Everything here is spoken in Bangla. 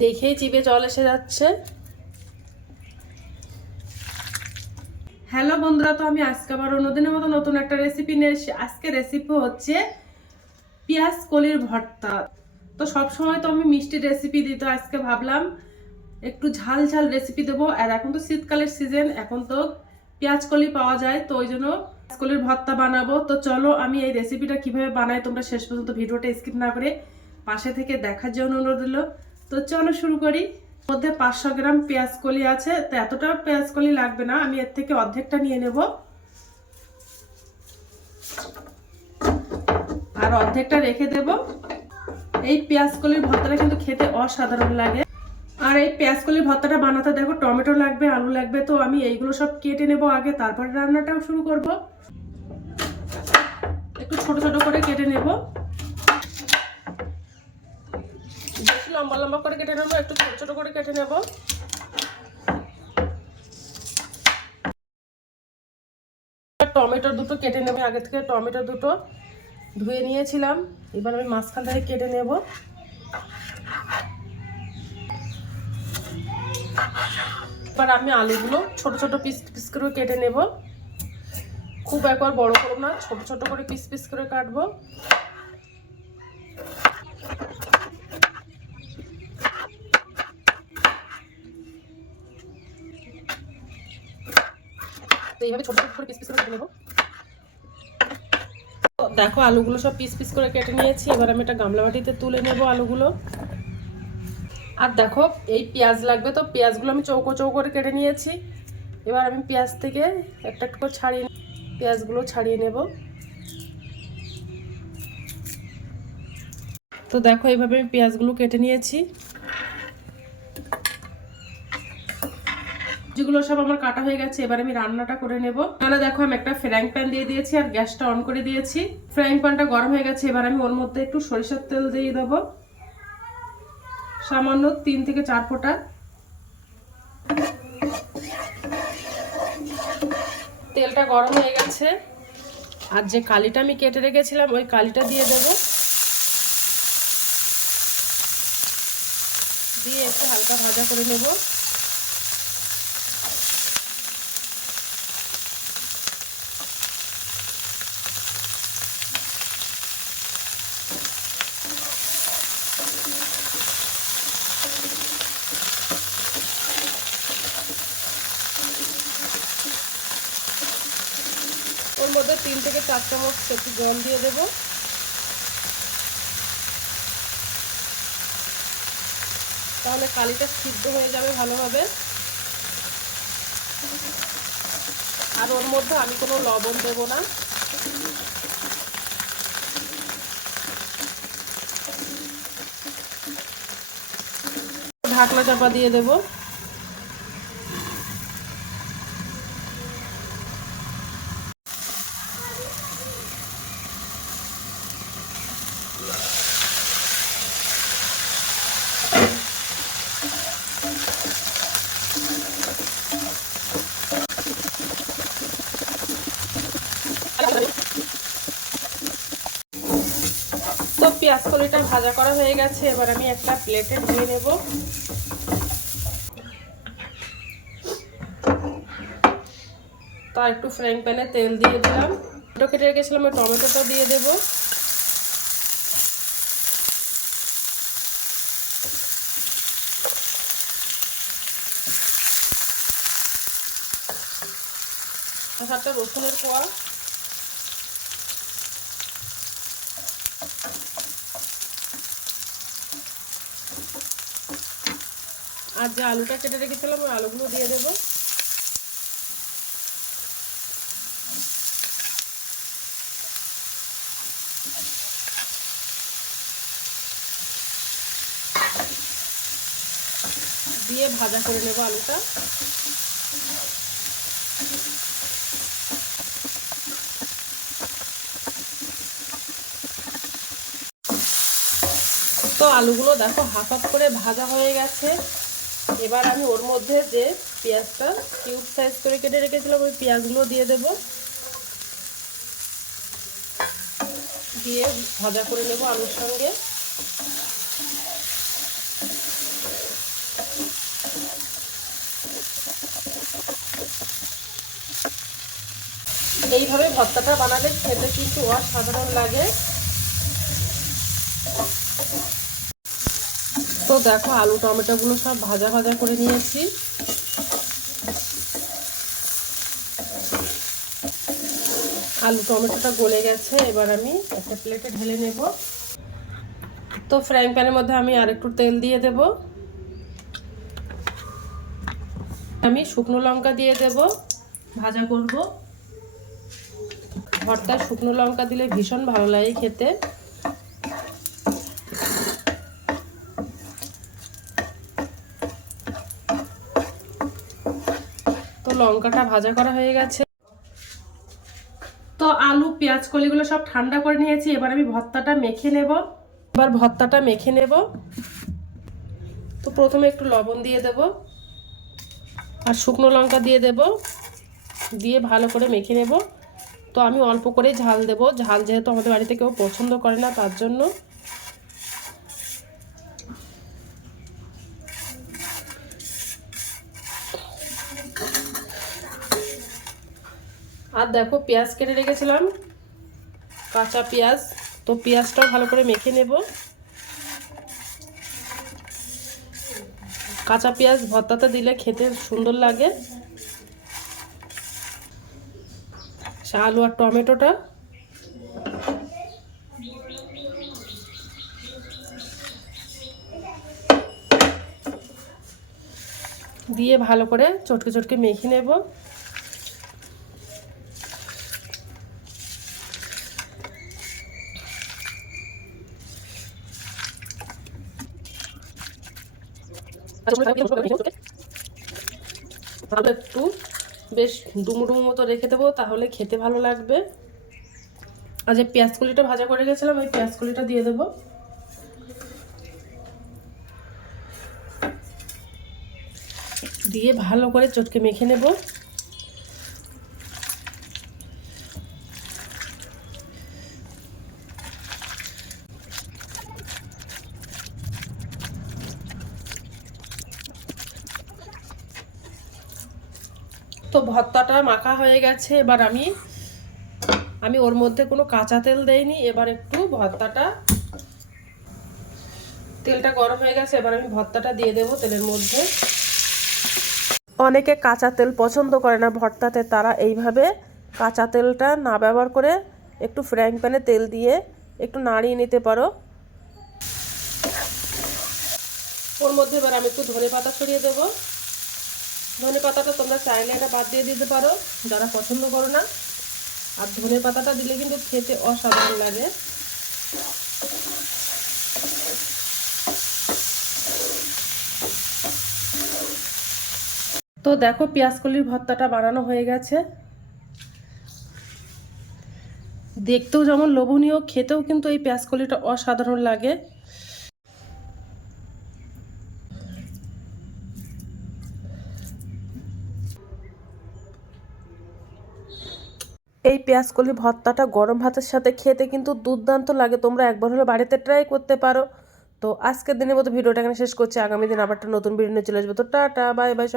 দেখেই জিভে জল এসে যাচ্ছে। হ্যালো বন্ধুরা, তো আমি আজকে আবার অন্যদিনের মতো নতুন একটা রেসিপি নিয়ে এসেছি। আজকে রেসিপি হচ্ছে পেঁয়াজ কলির ভর্তা। তো সব সময় তো আমি মিষ্টি রেসিপি দিই, তো আজকে ভাবলাম একটু ঝাল ঝাল রেসিপি দেবো। আর এখন তো শীতকালের সিজন, এখন তো পেঁয়াজ কলি পাওয়া যায়, তো ওই জন্য পেঁয়াজ কলির ভর্তা বানাবো। তো চলো আমি এই রেসিপিটা কিভাবে বানাই তোমরা শেষ পর্যন্ত ভিডিওটা স্কিপ না করে পাশে থেকে দেখার জন্য অনুরোধ রইল। তো চলো শুরু করি। মধ্যে 500 গ্রাম পেঁয়াজ কলি আছে, তো এতটা পেঁয়াজ কলি লাগবে না, আমি এর থেকে অর্ধেকটা নিয়ে নেব আর অর্ধেকটা রেখে দেব। এই পেঁয়াজ কলির ভর্তাটা কিন্তু খেতে অসাধারণ লাগে। আর এই পেঁয়াজ কলির ভর্তাটা বানাতে দেখো টমেটো লাগবে, আলু লাগবে, তো আমি এইগুলো সব কেটে নেব আগে, তারপরে রান্নাটাও শুরু করব। একটু ছোট ছোট করে কেটে নেব, বেশি লম্বা লম্বা করে কেটে নেবো, একটু ছোট ছোট করে কেটে নেব। টমেটো দুটো কেটে নেব, আগে থেকে টমেটো দুটো ধুয়ে নিয়েছিলাম, এবার আমি মাঝখান থেকে কেটে নেব। এবার আমি আলুগুলো ছোট ছোট পিস পিস করে কেটে নেব, খুব একবার বড় করব না, ছোট ছোট করে পিস পিস করে কাটবো। এইভাবে ছোট ছোট করে পিস পিস করে কেটে নেব। দেখো আলুগুলো সব পিস পিস করে কেটে নিয়েছি, এবার আমি একটা গামলা বাটিতে তুলে নেব আলুগুলো। আর দেখো এই পেঁয়াজ লাগবে, তো পেঁয়াজগুলো আমি চৌকো চৌকো করে কেটে নিয়েছি। এবার আমি পেঁয়াজ থেকে একটা একটা করে ছাড়িয়ে পেঁয়াজগুলো ছাড়িয়ে নেব। তো দেখো এইভাবে আমি পেঁয়াজগুলো কেটে নিয়েছি, যেগুলো সব আমার কাটা হয়ে গেছে। এবার আমি রান্নাটা করে নেব। তাহলে দেখো আমি একটা ফ্রাইং প্যান দিয়ে দিয়েছি আর গ্যাসটা অন করে দিয়েছি। ফ্রাইং প্যানটা গরম হয়ে গেছে, এবার আমি ওর মধ্যে একটু সরিষার তেল দিয়ে দেবো, সামান্য 3 থেকে 4 ফোঁটা। তেলটা গরম হয়ে গেছে, আর যে কালিটা আমি কেটে রেখেছিলাম ওই কালিটা দিয়ে দেব, দিয়ে একটু হালকা ভাজা করে নেব। ওর মধ্যে 3 থেকে 4 চামচ একটু জল দিয়ে দেব। তাহলে কালিটা সিদ্ধ হয়ে যাবে ভালোভাবে। আর ওর মধ্যে আমি কোনো লবণ দেব না। ঢাকনা চাপা দিয়ে দেব। তো পেঁয়াজ কলিটা ভাজা করা হয়ে গেছে, এবার আমি একটা প্লেটে ধুয়ে নেব। তার একটু ফ্রাইং প্যানে তেল দিয়ে দিলাম, টমেটো কেটে রেখেছিলাম ওই টমেটোটা দিয়ে দেব। সাতটা রসুনের কোয়া, আর যে আলুটা কেটে রেখেছিলাম ওই আলুগুলো দিয়ে দেব। দিয়ে ভাজা করে নেব আলুটা। তো আলুগুলো দেখো হাফ হাফ করে ভাজা হয়ে গেছে। এবার আমি ওর মধ্যে যে পেঁয়াজটা কিউব সাইজ করে কেটে রেখেছিলাম ওই পেঁয়াজগুলো দিয়ে দেব, দিয়ে ভাজা করে নেব আলুর সঙ্গে। এইভাবে ভর্তাটা বানালে খেতে কিন্তু অসাধারণ লাগে। তো দেখো আলু টমেটোগুলো সব ভাজা ভাজা করে নিয়েছি। আলু টমেটোটা গলে গেছে, এবার আমি একটা প্লেটে ঢেলে নেব। তো ফ্রাইং প্যানের মধ্যে আমি আরেকটু তেল দিয়ে দেব। আমি শুকনো লঙ্কা দিয়ে দেব, ভাজা করব। ভর্তায় শুকনো লঙ্কা দিলে ভীষণ ভালো লাগে খেতে। তো লঙ্কাটা ভাজা করা হয়ে গেছে। তো আলু পেঁয়াজ কলিগুলো সব ঠান্ডা করে নিয়েছি, এবার আমি ভর্তাটা মেখে নেব। তো প্রথমে একটু লবণ দিয়ে দেব আর শুকনো লঙ্কা দিয়ে দেব, দিয়ে ভালো করে মেখে নেব। তো আমি অল্প করে ঝাল দেব, ঝাল যেহেতু আমাদের বাড়িতে কেউ পছন্দ করে না তার জন্য। আর দেখো পেঁয়াজ কেটে রেখেছিলাম, কাঁচা পেঁয়াজ। তো পেঁয়াজটাও ভালো করে মেখে নেব। কাঁচা পেঁয়াজ ভর্তাতে দিলে খেতে সুন্দর লাগে। আলু আর টমেটোটা দিয়ে ভালো করে চটকে চটকে মেখে নেব। একটু বেশ ডুমো ডুমো মতো রেখে দেবো, তাহলে খেতে ভালো লাগবে। আর যে পেঁয়াজ কলিটা ভাজা করে গেছিলাম, ওই পেঁয়াজ কলিটা দিয়ে দেবো। দিয়ে ভালো করে চটকে মেখে নেব। তো ভর্তাটা মাখা হয়ে গেছে। এবার আমি ওর মধ্যে কোনো কাঁচা তেল দেইনি। এবার একটু তেলটা গরম হয়ে গেছে, এবার আমি ভর্তাটা দিয়ে দেবো তেলের মধ্যে। অনেকে কাঁচা তেল পছন্দ করে না ভর্তাতে, তারা এইভাবে কাঁচা তেলটা না ব্যবহার করে একটু ফ্রাইং প্যানে তেল দিয়ে একটু নাড়িয়ে নিতে পারো। ওর মধ্যে এবার আমি একটু ধনেপাতা ছড়িয়ে দেবো। ধনেপাতাটা তোমরা চাইলে এটা বাদ দিয়ে দিতে পারো, যারা পছন্দ করো না। আর ধনেপাতাটা দিলে কিন্তু খেতে অসাধারণ লাগে। তো দেখো পেঁয়াজ কলির ভর্তাটা বানানো হয়ে গেছে। দেখতেও যেমন লোভনীয়, খেতেও কিন্তু এই পেঁয়াজ কলিটা অসাধারণ লাগে। এই পেঁয়াজ কলি ভর্তাটা গরম ভাতের সাথে খেতে কিন্তু দুর্দান্ত লাগে। তোমরা একবার হলে বাড়িতে ট্রাই করতে পারো। তো আজকের দিনের মতো ভিডিওটা এখানে শেষ করছি। আগামী দিন আবার একটা নতুন ভিডিও নিয়ে চলে আসবো। তো টাটা, বাই বাই।